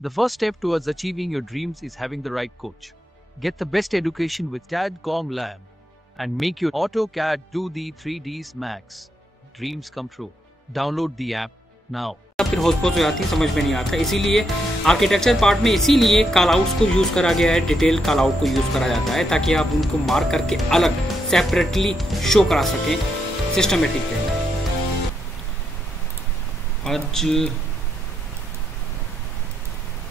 The first step towards achieving your dreams is having the right coach. Get the best education with TADCOM Lab and make your AutoCAD 2D 3Ds Max dreams come true. Download the app now. फिर होच-पोच हो जाती है, समझ में नहीं आता। इसीलिए architecture part में इसीलिए कॉलआउट्स को यूज करा गया है, डिटेल कॉलआउट को यूज करा जाता है ताकि आप उनको मार्क करके अलग सेपरेटली शो करा सकें सिस्टमेटिक वे में। आज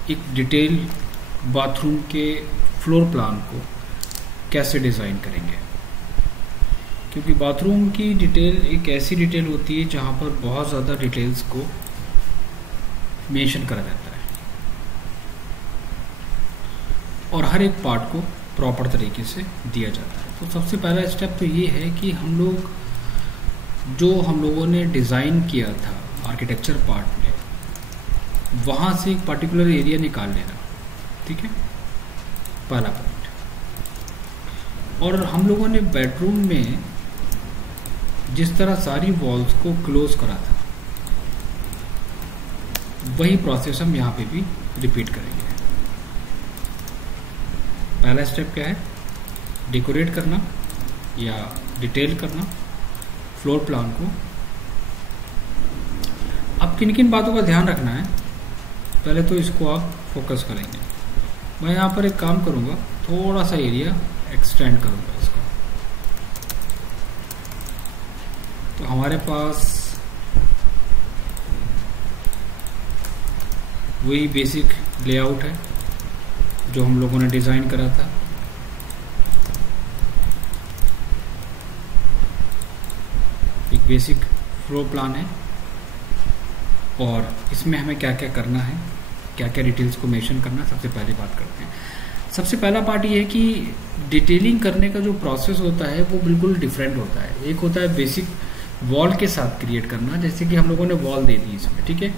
एक डिटेल बाथरूम के फ्लोर प्लान को कैसे डिज़ाइन करेंगे, क्योंकि बाथरूम की डिटेल एक ऐसी डिटेल होती है जहाँ पर बहुत ज़्यादा डिटेल्स को मेंशन करा जाता है और हर एक पार्ट को प्रॉपर तरीके से दिया जाता है। तो सबसे पहला स्टेप तो ये है कि हम लोगों ने डिज़ाइन किया था आर्किटेक्चर पार्ट में, वहाँ से एक पर्टिकुलर एरिया निकाल लेना, ठीक है, पहला पॉइंट। और हम लोगों ने बेडरूम में जिस तरह सारी वॉल्स को क्लोज करा था, वही प्रोसेस हम यहाँ पे भी रिपीट करेंगे। पहला स्टेप क्या है? डेकोरेट करना या डिटेल करना फ्लोर प्लान को। अब किन किन बातों का ध्यान रखना है, पहले तो इसको आप फोकस करेंगे। मैं यहाँ पर एक काम करूँगा, थोड़ा सा एरिया एक्सटेंड करूँगा इसका। तो हमारे पास वही बेसिक लेआउट है जो हम लोगों ने डिज़ाइन करा था। एक बेसिक फ्लोर प्लान है और इसमें हमें क्या क्या करना है, क्या क्या डिटेल्स को मेंशन करना, सबसे पहले बात करते हैं। सबसे पहला पार्ट ये है कि डिटेलिंग करने का जो प्रोसेस होता है वो बिल्कुल डिफरेंट होता है। एक होता है बेसिक वॉल के साथ क्रिएट करना, जैसे कि हम लोगों ने वॉल दे दी इसमें, ठीक है।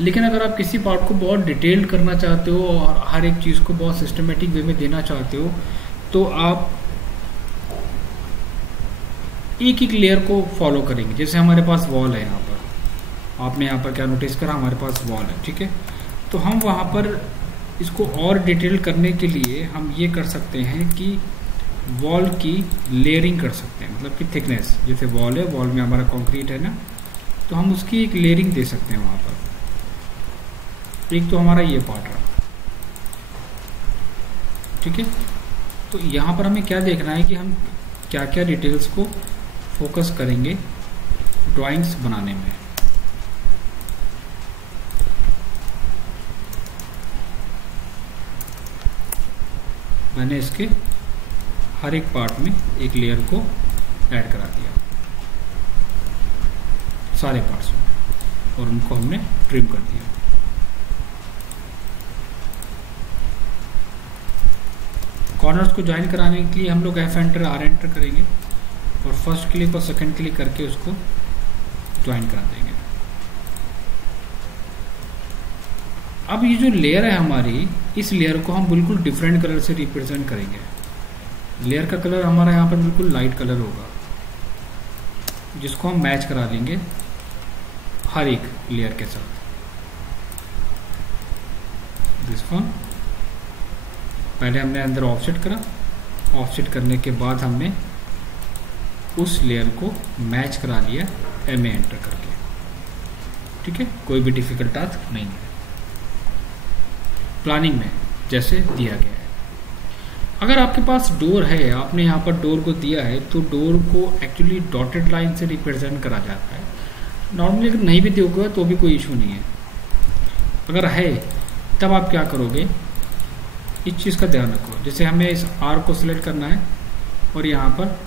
लेकिन अगर आप किसी पार्ट को बहुत डिटेल्ड करना चाहते हो और हर एक चीज़ को बहुत सिस्टमेटिक वे में देना चाहते हो, तो आप एक एक लेयर को फॉलो करेंगे। जैसे हमारे पास वॉल है, यहाँ पर आपने यहाँ पर क्या नोटिस करा, हमारे पास वॉल है, ठीक है। तो हम वहाँ पर इसको और डिटेल करने के लिए हम ये कर सकते हैं कि वॉल की लेयरिंग कर सकते हैं, मतलब कि थिकनेस। जैसे वॉल है, वॉल में हमारा कंक्रीट है ना, तो हम उसकी एक लेयरिंग दे सकते हैं वहाँ पर। एक तो हमारा ये पार्ट रहा, ठीक है। तो यहाँ पर हमें क्या देखना है कि हम क्या क्या डिटेल्स को फोकस करेंगे ड्राइंग्स बनाने में। मैंने इसके हर एक पार्ट में एक लेयर को ऐड करा दिया, सारे पार्ट्स में, और उनको हमने ट्रिम कर दिया। कॉर्नर्स को ज्वाइन कराने के लिए हम लोग F एंटर R एंटर करेंगे और फर्स्ट क्लिक और सेकंड क्लिक करके उसको ज्वाइन करा देंगे। अब ये जो लेयर है हमारी, इस लेयर को हम बिल्कुल डिफरेंट कलर से रिप्रेजेंट करेंगे। लेयर का कलर हमारा यहाँ पर बिल्कुल लाइट कलर होगा, जिसको हम मैच करा देंगे हर एक लेयर के साथ। दिस वन पहले हमने अंदर ऑफसेट करा, ऑफसेट करने के बाद हमने उस लेयर को मैच करा लिया MA एंटर करके, ठीक है। कोई भी डिफिकल्ट टास्क नहीं है, प्लानिंग में जैसे दिया गया है। अगर आपके पास डोर है, आपने यहाँ पर डोर को दिया है, तो डोर को एक्चुअली डॉटेड लाइन से रिप्रेजेंट करा जाता है। नॉर्मली अगर नहीं भी दोगे तो भी कोई इशू नहीं है। अगर है तब आप क्या करोगे, इस चीज़ का ध्यान रखो। जैसे हमें इस R को सिलेक्ट करना है और यहाँ पर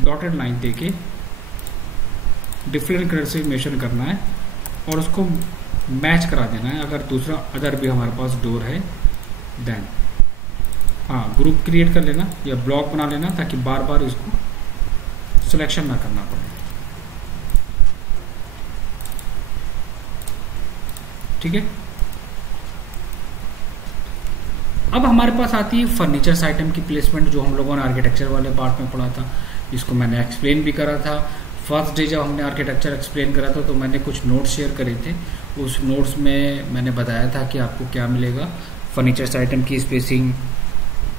डॉटेड लाइन देके डिफरेंट कलर से मेंशन करना है और उसको मैच करा देना है। अगर दूसरा अदर भी हमारे पास डोर है देन हाँ, ग्रुप क्रिएट कर लेना या ब्लॉक बना लेना, ताकि बार बार इसको सिलेक्शन ना करना पड़े, ठीक है। अब हमारे पास आती है फर्नीचर्स आइटम की प्लेसमेंट, जो हम लोगों ने आर्किटेक्चर वाले पार्ट में पढ़ा था। इसको मैंने एक्सप्लेन भी करा था। फर्स्ट डे जब हमने आर्किटेक्चर एक्सप्लेन करा था तो मैंने कुछ नोट्स शेयर करे थे, उस नोट्स में मैंने बताया था कि आपको क्या मिलेगा, फर्नीचर्स आइटम की स्पेसिंग,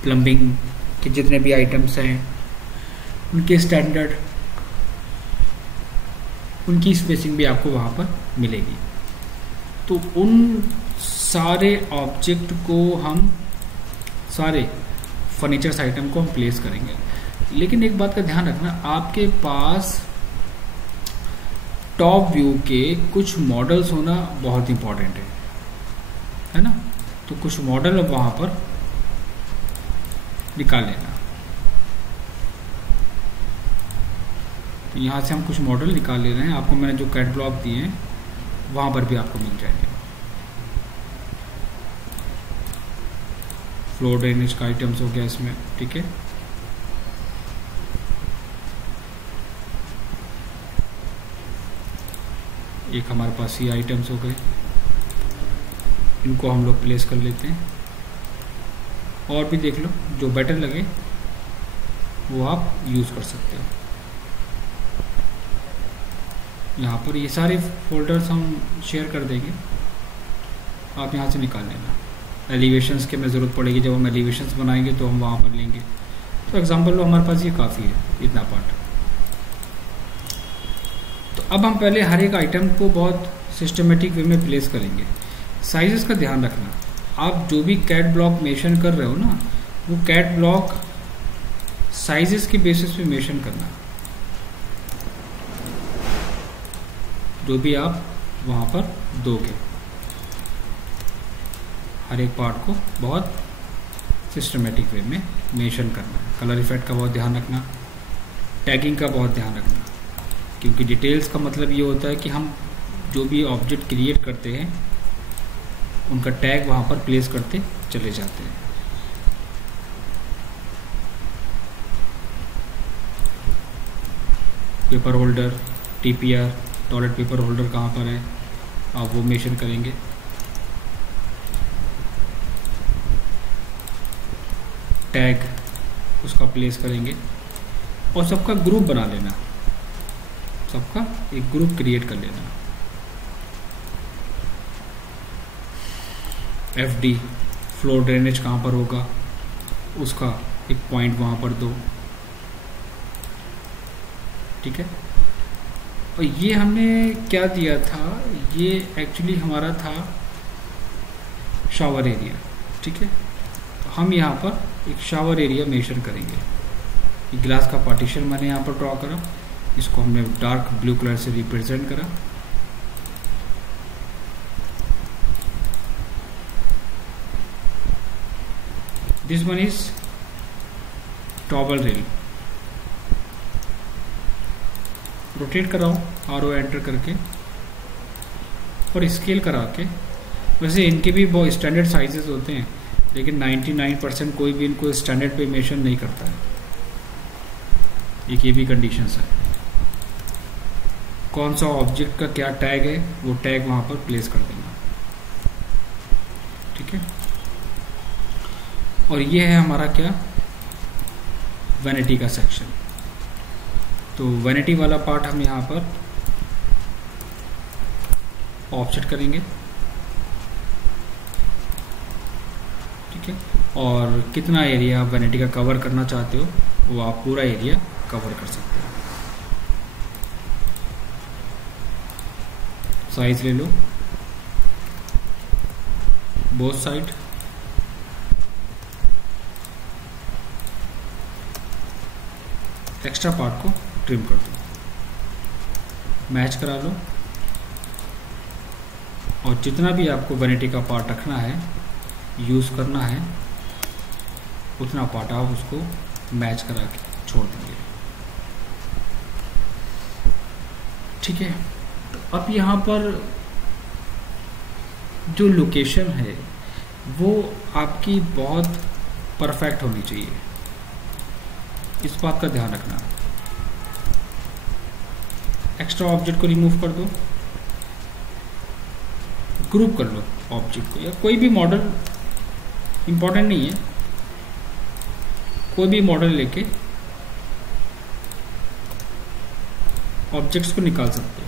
प्लम्बिंग के जितने भी आइटम्स हैं उनके स्टैंडर्ड, उनकी स्पेसिंग भी आपको वहाँ पर मिलेगी। तो उन सारे ऑब्जेक्ट को हम, सारे फर्नीचर्स आइटम को हम प्लेस करेंगे। लेकिन एक बात का ध्यान रखना, आपके पास टॉप व्यू के कुछ मॉडल्स होना बहुत इंपॉर्टेंट है ना। तो कुछ मॉडल अब वहाँ पर निकाल लेना। तो यहाँ से हम कुछ मॉडल निकाल ले रहे हैं। आपको मैंने जो कैट ब्लॉक दिए हैं वहाँ पर भी आपको मिल जाएंगे। फ्लोर ड्रेनेज का आइटम्स हो गया इसमें, ठीक है। एक हमारे पास ये आइटम्स हो गए, इनको हम लोग प्लेस कर लेते हैं। और भी देख लो, जो बेटर लगे वो आप यूज़ कर सकते हो। यहाँ पर ये सारे फोल्डर्स हम शेयर कर देंगे, आप यहाँ से निकाल लेना। एलिवेशंस के में ज़रूरत पड़ेगी, जब हम एलिवेशंस बनाएंगे तो हम वहाँ पर लेंगे। तो एग्जांपल लो, हमारे पास ये काफ़ी है इतना पार्ट। तो अब हम पहले हर एक आइटम को बहुत सिस्टमेटिक वे में प्लेस करेंगे। साइजेस का ध्यान रखना, आप जो भी कैट ब्लॉक मेंशन कर रहे हो ना, वो कैट ब्लॉक साइजेस के बेसिस पे मेंशन करना, जो भी आप वहाँ पर दोगे। हर एक पार्ट को बहुत सिस्टमेटिक वे में मेंशन करना है। कलर इफेक्ट का बहुत ध्यान रखना, टैगिंग का बहुत ध्यान रखना, क्योंकि डिटेल्स का मतलब ये होता है कि हम जो भी ऑब्जेक्ट क्रिएट करते हैं उनका टैग वहाँ पर प्लेस करते चले जाते हैं। Paper holder, TPR, toilet paper holder कहाँ पर है आप वो मेंशन करेंगे। टैग उसका प्लेस करेंगे और सबका ग्रुप बना लेना, सबका एक ग्रुप क्रिएट कर लेना। एफडी, फ्लोर ड्रेनेज कहाँ पर होगा उसका एक पॉइंट वहाँ पर दो, ठीक है। और ये हमने क्या दिया था, ये एक्चुअली हमारा था शावर एरिया, ठीक है। तो हम यहाँ पर एक शावर एरिया मेंशन करेंगे। ये ग्लास का पार्टीशन मैंने यहाँ पर ड्रॉ करा, इसको हमने डार्क ब्लू कलर से रिप्रेजेंट करा। This one is towel rail. Rotate कराओ आरओ एंटर करके और स्केल करा के। वैसे इनके भी बहुत स्टैंडर्ड साइजेस होते हैं, लेकिन 99% कोई भी इनको स्टैंडर्ड पे मेंशन नहीं करता है। एक ये भी कंडीशंस है, कौन सा ऑब्जेक्ट का क्या टैग है वो टैग वहाँ पर प्लेस कर देना, ठीक है। और ये है हमारा क्या, वैनिटी का सेक्शन। तो वैनिटी वाला पार्ट हम यहाँ पर ऑफसेट करेंगे, ठीक है। और कितना एरिया आप वैनिटी का कवर करना चाहते हो वो आप पूरा एरिया कवर कर सकते हो। साइज ले लो बोथ साइड, एक्स्ट्रा पार्ट को ट्रिम कर दो, मैच करा लो। और जितना भी आपको वैनिटी का पार्ट रखना है, यूज़ करना है, उतना पार्ट आप उसको मैच करा के छोड़ देंगे, ठीक है। तो अब यहाँ पर जो लोकेशन है वो आपकी बहुत परफेक्ट होनी चाहिए, इस बात का ध्यान रखना। एक्स्ट्रा ऑब्जेक्ट को रिमूव कर दो, ग्रुप कर लो ऑब्जेक्ट को, या कोई भी मॉडल, इंपॉर्टेंट नहीं है, कोई भी मॉडल लेके ऑब्जेक्ट्स को निकाल सकते हो।